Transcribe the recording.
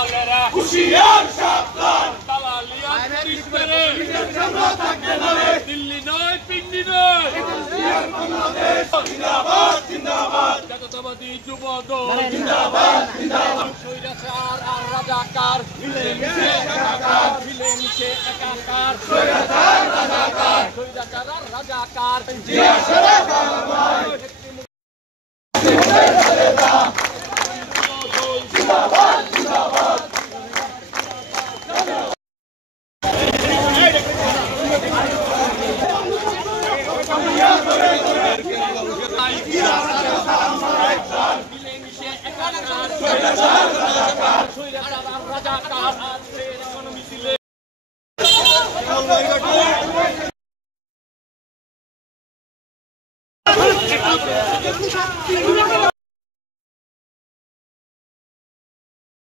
দালালেরা হুঁশিয়ার সাবধান দালালিয়া করিসরে দিল্লি নয় পিন্ডি নয় জিন্দাবাদ জিন্দাবাদ জাতীয়তাবাদী যুবদল জিন্দাবাদ জিন্দাবাদ স্বৈরাচার আর রাজাকার মিলেমিশে একাকার স্বৈরাচার রাজাকার স্বৈরাচার আর রাজাকার জিয়া শরীফ আমায় জিন্দাবাদ জিন্দাবাদ মিলেমিশে একাকার স্বৈরাচার আর রাজাকার আর কোনো মিছিলে